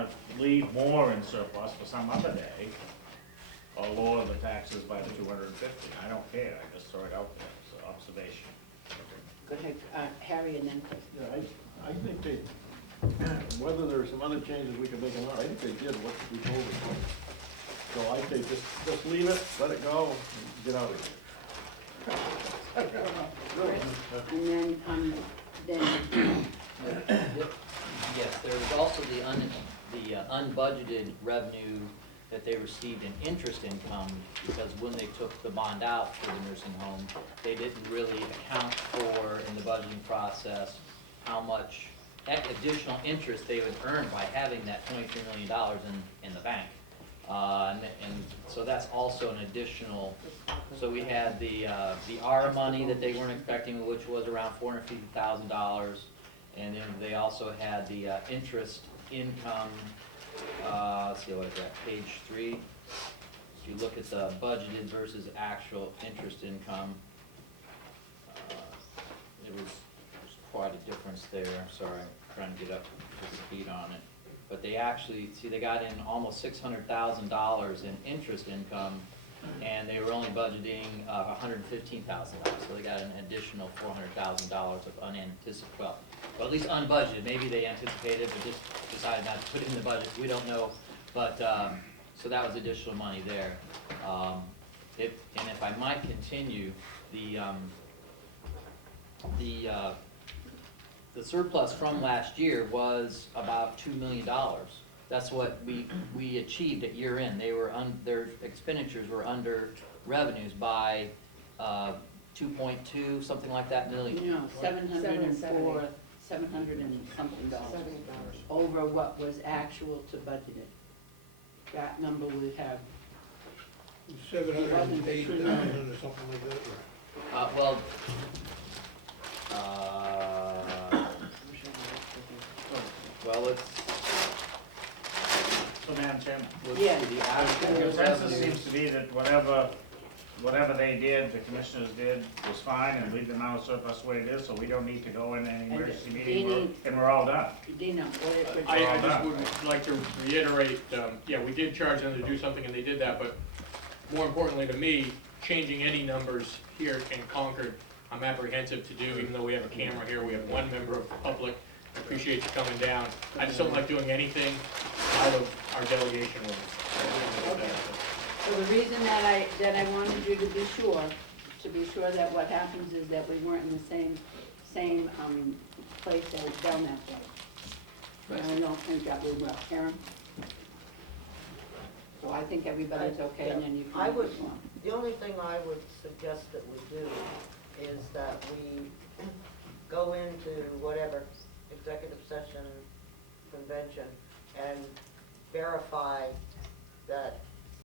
wanna leave more in surplus for some other day, or lower the taxes by the 250, I don't care, I just throw it out there, it's an observation. Go ahead, Harry, and then Chris. Yeah, I think they, whether there's some other changes we can make or not, I think they did what we told them. So I say just leave it, let it go, and get out of here. And then, Yes, there was also the unbudgeted revenue that they received in interest income, because when they took the bond out for the nursing home, they didn't really account for, in the budgeting process, how much additional interest they would earn by having that $23 million in the bank. And so that's also an additional, so we had the ARA money that they weren't expecting, which was around $450,000. And then they also had the interest income, let's see, what is that, page 3? If you look at the budgeted versus actual interest income, there's quite a difference there. Sorry, I'm trying to get up to speed on it. But they actually, see, they got in almost $600,000 in interest income, and they were only budgeting $115,000. So they got an additional $400,000 of unanticipated, well, at least unbudgeted. Maybe they anticipated, but just decided not to put it in the budget. We don't know. But so that was additional money there. And if I might continue, the surplus from last year was about $2 million. That's what we achieved at year end. They were their expenditures were under revenues by 2.2, something like that, million. no, 704, 700 and something dollars, over what was actual to budgeted. That number we have. 708,000 or something like that. Well, let's So, Madam Chairman, Yeah. see the the actual consensus revenues. seems to be that whatever they did, the commissioners did, was fine, and leave the amount of surplus the way it is, so we don't need to go in any emergency meeting, and we're all done. Dina, what I just would like to reiterate, yeah, we did charge them to do something and they did that, but more importantly to me, changing any numbers here in Concord, I'm apprehensive to do, even though we have a camera here, we have one member of the public. I appreciate you coming down. I just don't like doing anything out of our delegation room. So the reason that I wanted you to be sure that what happens is that we weren't in the same place as Belknap was. And I don't think that we will. Karen? So I think everybody's okay, and then you can. I would, the only thing I would suggest that we do is that we go into whatever executive session, convention, and verify that